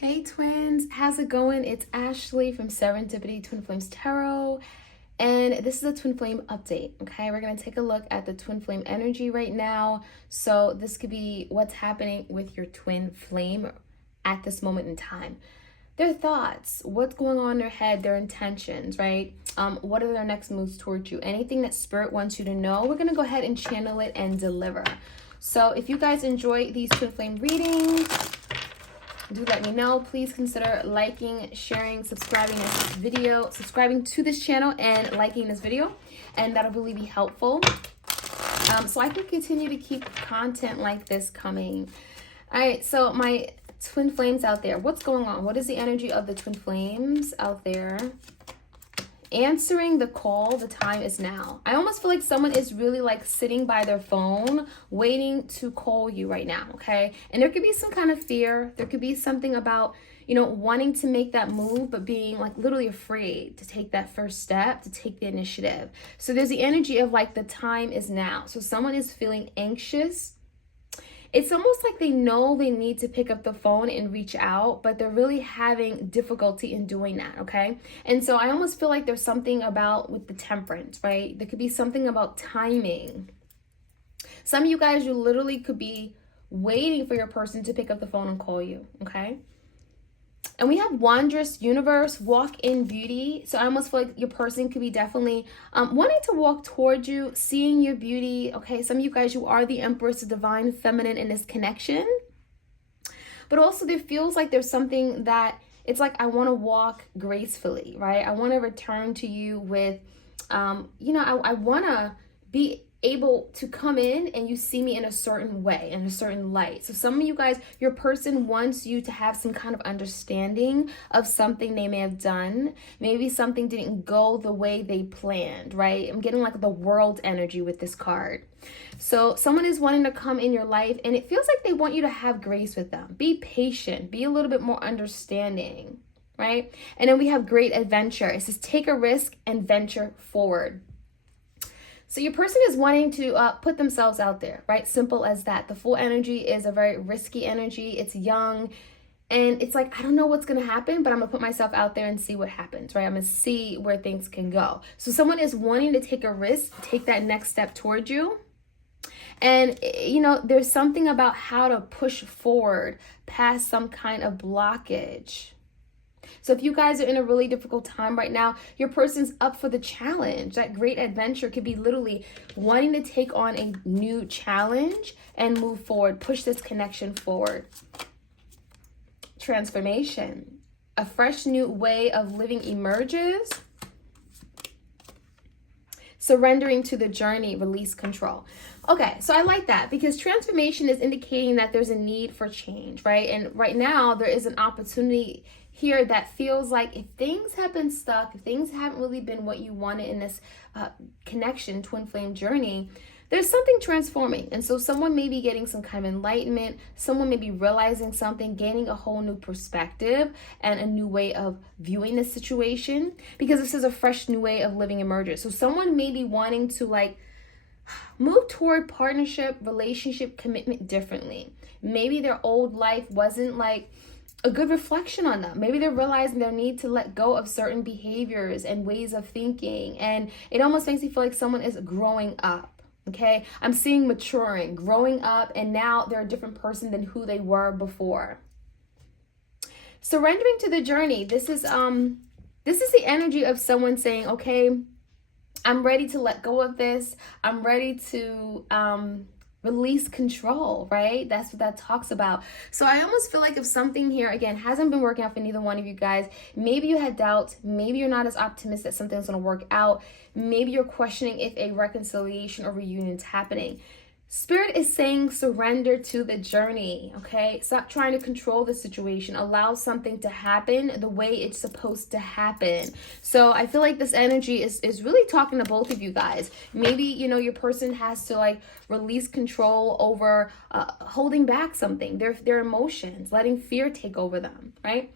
Hey twins, how's it going? It's Ashley from Serendipity Twin Flames Tarot, and this is a Twin Flame update, okay? We're going to take a look at the Twin Flame energy right now. So this could be what's happening with your Twin Flame at this moment in time. Their thoughts, what's going on in their head, their intentions, right? What are their next moves towards you? Anything that Spirit wants you to know, we're going to go ahead and channel it and deliver. So if you guys enjoy these Twin Flame readings, do let me know. Please consider liking, sharing, subscribing to this channel and liking this video, and that'll really be helpful, so I can continue to keep content like this coming. All right, so my twin flames out there, what's going on? What is the energy of the twin flames out there? Answering the call, the time is now. I almost feel like someone is really like sitting by their phone waiting to call you right now, okay? And there could be some kind of fear. There could be something about, wanting to make that move, but being like literally afraid to take that first step, to take the initiative. So there's the energy of like the time is now. So someone is feeling anxious. It's almost like they know they need to pick up the phone and reach out, but they're really having difficulty in doing that, okay? And so I almost feel like there's something about with the temperance, right? There could be something about timing. Some of you guys, you literally could be waiting for your person to pick up the phone and call you, okay? And we have wondrous universe, walk in beauty. So I almost feel like your person could be definitely wanting to walk towards you, seeing your beauty. Okay, some of you guys, you are the Empress, the divine feminine in this connection. But also there feels like there's something that it's like, I want to walk gracefully, right? I want to return to you with, I want to be able to come in and you see me in a certain way, in a certain light. So some of you guys, your person wants you to have some kind of understanding of something they may have done. Maybe something didn't go the way they planned, right? I'm getting like the world energy with this card. So someone is wanting to come in your life and it feels like they want you to have grace with them. Be patient, be a little bit more understanding, right? And then we have great adventure. It says take a risk and venture forward. So your person is wanting to put themselves out there, right? Simple as that. The full energy is a very risky energy. It's young. And it's like, I don't know what's going to happen, but I'm going to put myself out there and see what happens, right? I'm going to see where things can go. So someone is wanting to take a risk, take that next step towards you. And, there's something about how to push forward past some kind of blockage. So if you guys are in a really difficult time right now, your person's up for the challenge. That great adventure could be literally wanting to take on a new challenge and move forward, push this connection forward. Transformation. A fresh new way of living emerges. Surrendering to the journey, release control. Okay, so I like that because transformation is indicating that there's a need for change, right? And right now there is an opportunity here that feels like if things have been stuck, if things haven't really been what you wanted in this connection, twin flame journey, there's something transforming. And so someone may be getting some kind of enlightenment, someone may be realizing something, gaining a whole new perspective and a new way of viewing the situation, because this is a fresh new way of living emerges. So someone may be wanting to like move toward partnership, relationship, commitment differently. Maybe their old life wasn't like a good reflection on them. Maybe they're realizing their need to let go of certain behaviors and ways of thinking. And it almost makes me feel like someone is growing up. Okay, I'm seeing maturing, growing up, and now they're a different person than who they were before. Surrendering to the journey. This is the energy of someone saying, okay, I'm ready to let go of this. I'm ready to release control, right? That's what that talks about. So I almost feel like if something here, again, hasn't been working out for neither one of you guys, maybe you had doubts, maybe you're not as optimistic that something's going to work out, maybe you're questioning if a reconciliation or reunion is happening. Spirit is saying surrender to the journey, okay? Stop trying to control the situation. Allow something to happen the way it's supposed to happen. So I feel like this energy is really talking to both of you guys. Maybe, your person has to like release control over holding back something, their emotions, letting fear take over them, right?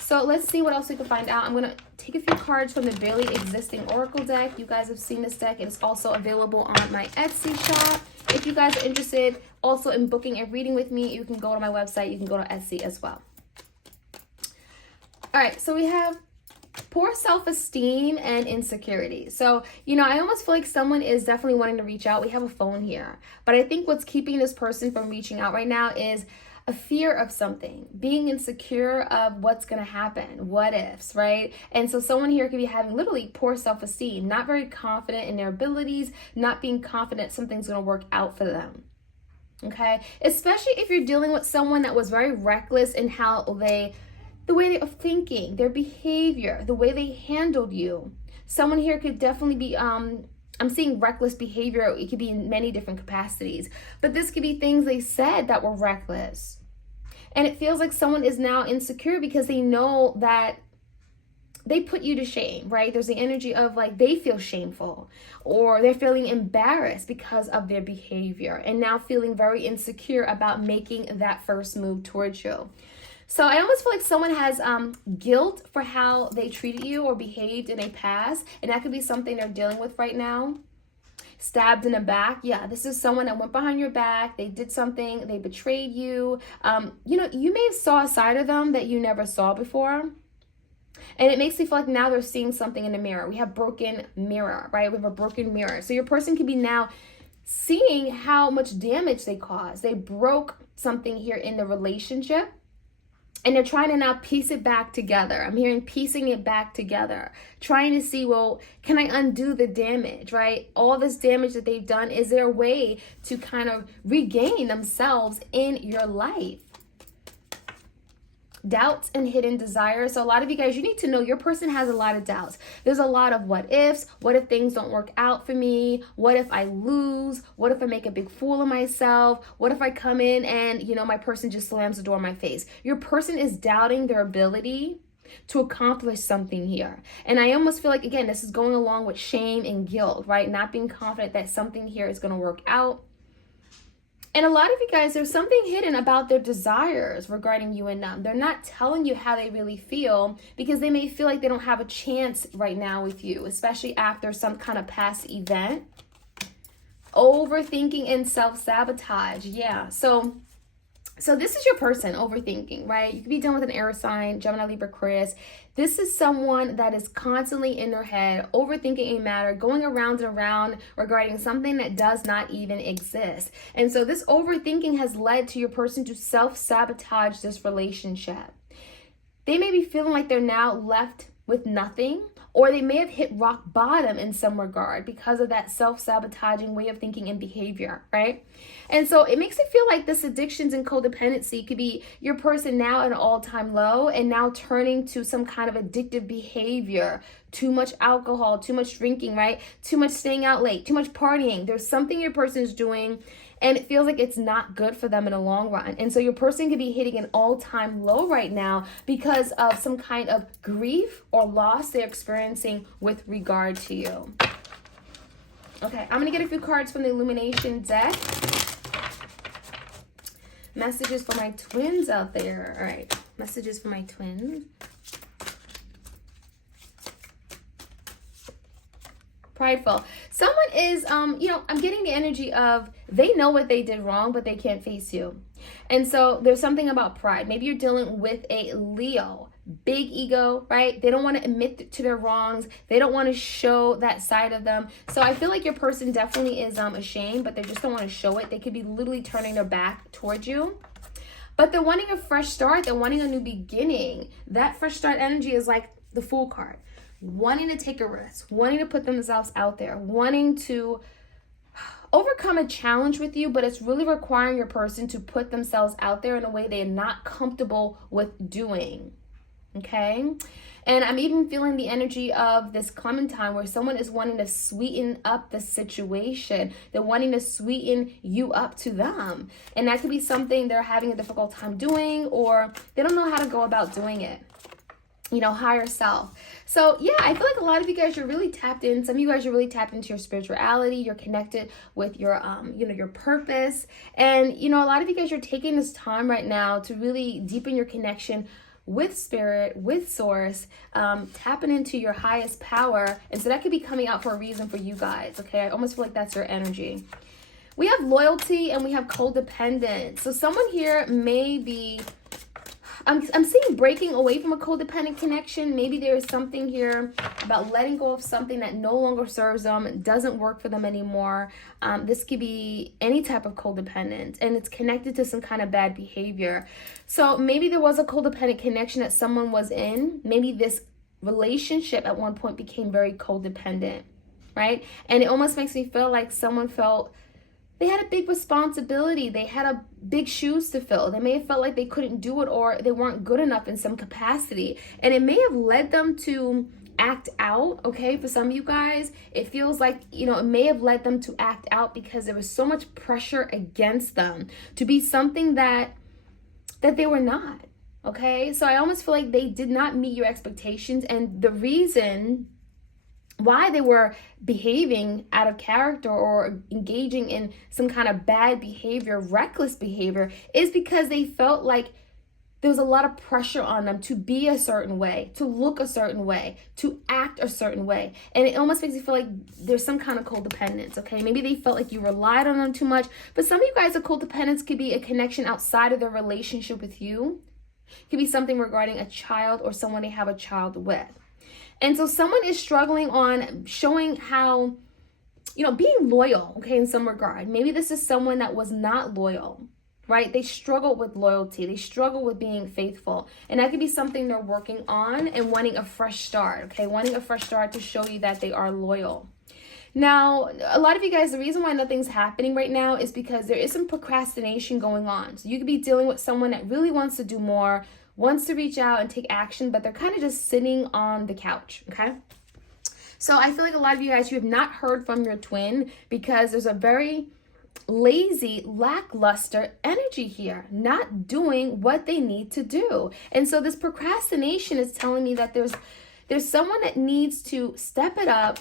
So let's see what else we can find out. I'm going to take a few cards from the Barely Existing Oracle deck. You guys have seen this deck. It is also available on my Etsy shop. If you guys are interested also in booking a reading with me, you can go to my website. You can go to Etsy as well. All right, so we have poor self-esteem and insecurity. So, I almost feel like someone is definitely wanting to reach out. We have a phone here. But I think what's keeping this person from reaching out right now is a fear of something, being insecure of what's going to happen, what ifs, right? And so someone here could be having literally poor self-esteem, not very confident in their abilities, not being confident something's going to work out for them. Okay? Especially if you're dealing with someone that was very reckless in the way they are thinking, their behavior, the way they handled you. Someone here could definitely be, I'm seeing reckless behavior. It could be in many different capacities, but this could be things they said that were reckless. And it feels like someone is now insecure because they know that they put you to shame, right? There's the energy of like they feel shameful or they're feeling embarrassed because of their behavior and now feeling very insecure about making that first move towards you. So I almost feel like someone has guilt for how they treated you or behaved in a past, and that could be something they're dealing with right now. Stabbed in the back. Yeah, this is someone that went behind your back. They did something. They betrayed you. You may have saw a side of them that you never saw before. And it makes me feel like now they're seeing something in the mirror. We have broken mirror, right? We have a broken mirror. So your person could be now seeing how much damage they caused. They broke something here in the relationship. And they're trying to now piece it back together. I'm hearing piecing it back together. Trying to see, well, can I undo the damage, right? All this damage that they've done, is there a way to kind of regain themselves in your life? Doubts and hidden desires. So a lot of you guys, you need to know your person has a lot of doubts. There's a lot of what ifs. What if things don't work out for me? What if I lose? What if I make a big fool of myself? What if I come in and, my person just slams the door in my face? Your person is doubting their ability to accomplish something here. And I almost feel like, again, this is going along with shame and guilt, right? Not being confident that something here is going to work out. And a lot of you guys, there's something hidden about their desires regarding you and them. They're not telling you how they really feel because they may feel like they don't have a chance right now with you, especially after some kind of past event. Overthinking and self-sabotage. Yeah. So this is your person overthinking, right? You could be dealing with an air sign, Gemini, Libra, Aquarius. This is someone that is constantly in their head, overthinking a matter, going around and around regarding something that does not even exist. And so this overthinking has led to your person to self-sabotage this relationship. They may be feeling like they're now left with nothing, or they may have hit rock bottom in some regard because of that self-sabotaging way of thinking and behavior, right? And so it makes it feel like this addictions and codependency could be your person now at an all-time low and now turning to some kind of addictive behavior, too much alcohol, too much drinking, right? Too much staying out late, too much partying. There's something your person is doing and it feels like it's not good for them in the long run. And so your person could be hitting an all-time low right now because of some kind of grief or loss they're experiencing with regard to you. Okay, I'm going to get a few cards from the Illumination deck. Messages for my twins out there. All right, messages for my twins. Prideful. Someone is, I'm getting the energy of they know what they did wrong, but they can't face you. And so there's something about pride. Maybe you're dealing with a Leo, big ego, right? They don't want to admit to their wrongs. They don't want to show that side of them. So I feel like your person definitely is ashamed, but they just don't want to show it. They could be literally turning their back towards you. But they're wanting a fresh start. They're wanting a new beginning. That fresh start energy is like the Fool card. Wanting to take a risk, wanting to put themselves out there, wanting to overcome a challenge with you, but it's really requiring your person to put themselves out there in a way they're not comfortable with doing. Okay? And I'm even feeling the energy of this Clementine where someone is wanting to sweeten up the situation. They're wanting to sweeten you up to them. And that could be something they're having a difficult time doing, or they don't know how to go about doing it. Higher self. So yeah, I feel like a lot of you guys are really tapped in. Some of you guys are really tapped into your spirituality. You're connected with your, your purpose. And, a lot of you guys are taking this time right now to really deepen your connection with spirit, with source, tapping into your highest power. And so that could be coming out for a reason for you guys. Okay. I almost feel like that's your energy. We have loyalty and we have codependence. So someone here may be I'm seeing breaking away from a codependent connection. Maybe there is something here about letting go of something that no longer serves them, doesn't work for them anymore. This could be any type of codependent, and it's connected to some kind of bad behavior. So maybe there was a codependent connection that someone was in. Maybe this relationship at one point became very codependent, right? And it almost makes me feel like someone felt they had a big responsibility. They had a big shoes to fill. They may have felt like they couldn't do it, or they weren't good enough in some capacity. And it may have led them to act out, okay? For some of you guys, it feels like, it may have led them to act out because there was so much pressure against them to be something that they were not, okay? So I almost feel like they did not meet your expectations, and the reason why they were behaving out of character or engaging in some kind of bad behavior, reckless behavior, is because they felt like there was a lot of pressure on them to be a certain way, to look a certain way, to act a certain way. And it almost makes you feel like there's some kind of codependence, okay? Maybe they felt like you relied on them too much. But some of you guys, a codependence could be a connection outside of their relationship with you. It could be something regarding a child or someone they have a child with. And so someone is struggling on showing how, being loyal, okay, in some regard. Maybe this is someone that was not loyal, right? They struggle with loyalty. They struggle with being faithful. And that could be something they're working on and wanting a fresh start, okay? Wanting a fresh start to show you that they are loyal. Now, a lot of you guys, the reason why nothing's happening right now is because there is some procrastination going on. So you could be dealing with someone that really wants to do more, wants to reach out and take action, but they're kind of just sitting on the couch, okay? So I feel like a lot of you guys, you have not heard from your twin because there's a very lazy, lackluster energy here, not doing what they need to do. And so this procrastination is telling me that there's someone that needs to step it up,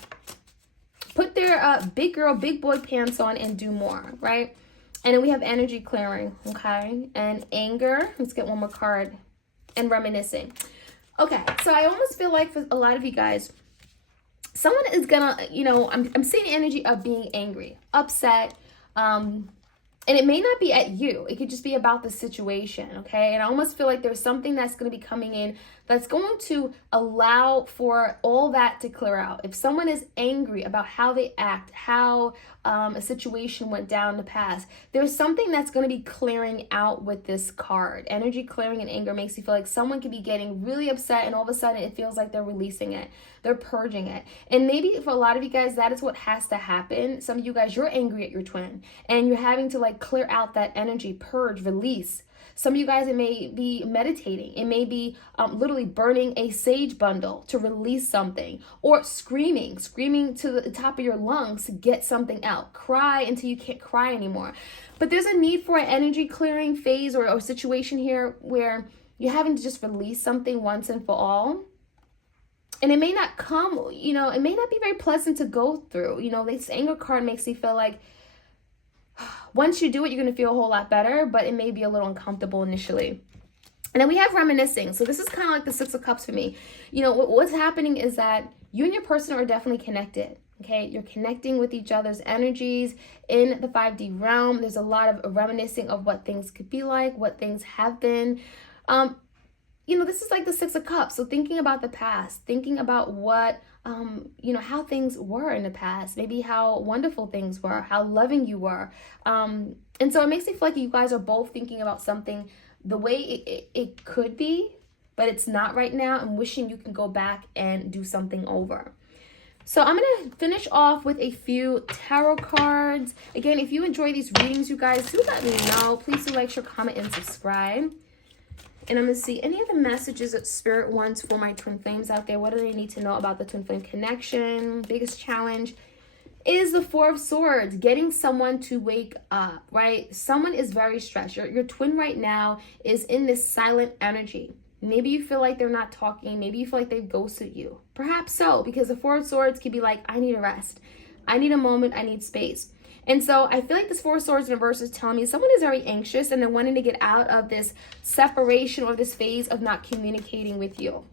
put their big girl, big boy pants on and do more, right? And then we have energy clearing, okay? And anger. Let's get one more card. And reminiscing. Okay, so I almost feel like for a lot of you guys, someone is gonna, I'm seeing energy of being angry, upset, and it may not be at you. It could just be about the situation, okay? And I almost feel like there's something that's going to be coming in that's going to allow for all that to clear out. If someone is angry about how they act, how a situation went down in the past, there's something that's going to be clearing out with this card. Energy clearing and anger makes you feel like someone could be getting really upset, and all of a sudden it feels like they're releasing it. They're purging it. And maybe for a lot of you guys, that is what has to happen. Some of you guys, you're angry at your twin and you're having to clear out that energy, purge, release. Some of you guys, it may be meditating. It may be literally burning a sage bundle to release something, or screaming to the top of your lungs to get something out. Cry until you can't cry anymore. But there's a need for an energy clearing phase or situation here where you're having to just release something once and for all. And it may not come, it may not be very pleasant to go through. This anger card makes you feel like once you do it, you're going to feel a whole lot better, but it may be a little uncomfortable initially. And then we have reminiscing. So this is kind of like the Six of Cups for me. What's happening is that you and your person are definitely connected. Okay, you're connecting with each other's energies in the 5D realm. There's a lot of reminiscing of what things could be like, what things have been. This is like the Six of Cups. So thinking about the past, thinking about what, how things were in the past, maybe how wonderful things were, how loving you were. And so it makes me feel like you guys are both thinking about something the way it could be, but it's not right now, and wishing you can go back and do something over. So I'm going to finish off with a few tarot cards. Again, if you enjoy these readings, you guys, do let me know. Please do like, share, comment, and subscribe. And I'm going to see any of the messages that Spirit wants for my twin flames out there. What do they need to know about the twin flame connection? Biggest challenge is the Four of Swords, getting someone to wake up, right? Someone is very stressed. Your twin right now is in this silent energy. Maybe you feel like they're not talking. Maybe you feel like they've ghosted you. Perhaps so, because the Four of Swords can be like, I need a rest. I need a moment. I need space. And so I feel like this Four of Swords in reverse is telling me someone is very anxious and they're wanting to get out of this separation or this phase of not communicating with you.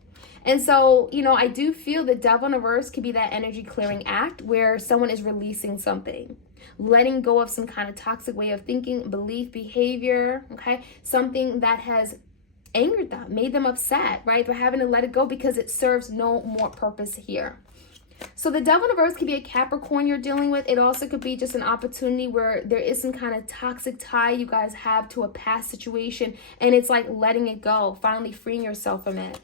And so, I do feel the Devil in reverse could be that energy clearing act where someone is releasing something, letting go of some kind of toxic way of thinking, belief, behavior, okay? Something that has angered them, made them upset, right? They're having to let it go because it serves no more purpose here. So the devil in reverse could be a Capricorn you're dealing with. It also could be just an opportunity where there is some kind of toxic tie you guys have to a past situation, and it's like letting it go, finally freeing yourself from it.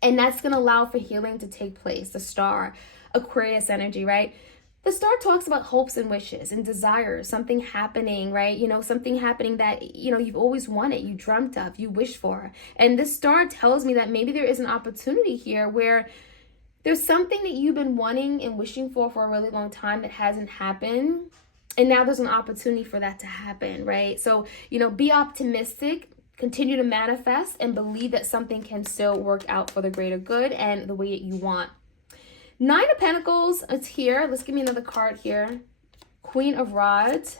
And that's going to allow for healing to take place. The star, Aquarius energy, right? The star talks about hopes and wishes and desires, something happening, right? You know, something happening that, you know, you've always wanted, you dreamt of, you wished for. And this star tells me that maybe there is an opportunity here where there's something that you've been wanting and wishing for a really long time that hasn't happened. And now there's an opportunity for that to happen, right? So, you know, be optimistic, continue to manifest, and believe that something can still work out for the greater good and the way that you want. Nine of Pentacles, it's here. Let's give me another card here. Queen of Rods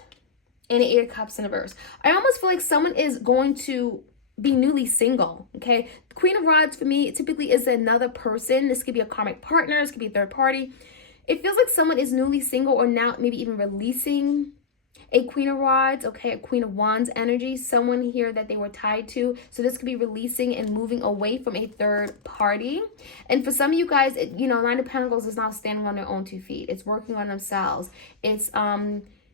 and Eight of Cups in reverse. I almost feel like someone is going to be newly single, okay? Queen of Rods for me typically is another person. This could be a karmic partner. This could be a third party. It feels like someone is newly single or now maybe even releasing a Queen of Rods, okay? A Queen of Wands energy. Someone here that they were tied to. So this could be releasing and moving away from a third party. And for some of you guys, you know, Nine of Pentacles is not standing on their own 2 feet. It's working on themselves. It's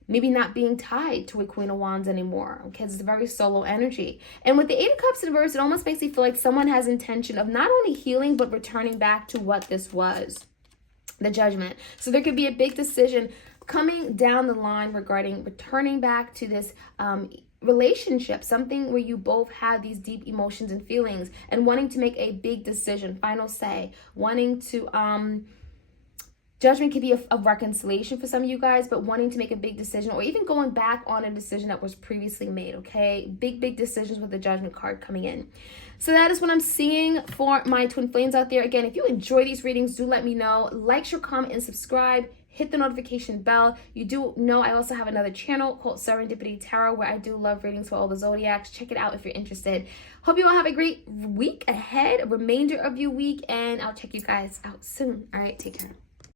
maybe not being tied to a Queen of Wands anymore, because it's a very solo energy. And with the Eight of Cups in reverse, it almost makes me feel like someone has intention of not only healing, but returning back to what this was, the Judgment. So there could be a big decision coming down the line regarding returning back to this relationship, something where you both have these deep emotions and feelings and wanting to make a big decision, final say, wanting to Judgment could be a reconciliation for some of you guys, but wanting to make a big decision or even going back on a decision that was previously made, okay? Big decisions with the Judgment card coming in. So that is what I'm seeing for my twin flames out there. Again, if you enjoy these readings, do let me know. Like, share, comment, and subscribe. Hit the notification bell. You do know I also have another channel called Serendipity Tarot where I do love readings for all the zodiacs. Check it out if you're interested. Hope you all have a great week ahead, a remainder of your week, and I'll check you guys out soon. All right, take care.